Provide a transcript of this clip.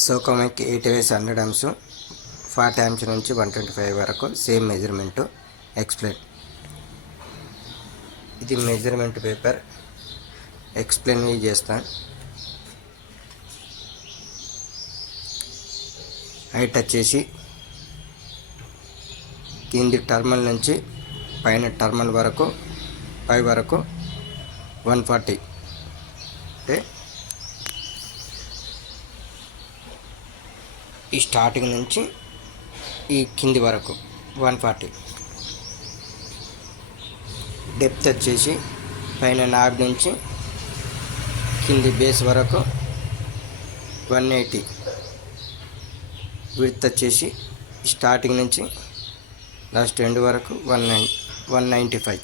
సోకోమెక్ 8 100 amps 40 amps నుంచి 125 వరకు same measurement explain. ఇది మెజర్మెంట్ పేపర్ ఎక్స్ప్లెయిన్ చేస్తాను. హైట్ వచ్చేసి కింది టర్మినల్ నుంచి పైన టర్మినల్ వరకు పై వరకు 140 అంటే ఈ స్టార్టింగ్ నుంచి ఈ కింది వరకు 140. డెప్త్ వచ్చేసి పైన నాబ్ నుంచి కింది బేస్ వరకు 180. విడ్త్ వచ్చేసి స్టార్టింగ్ నుంచి లాస్ట్ ఎండ్ వరకు 195.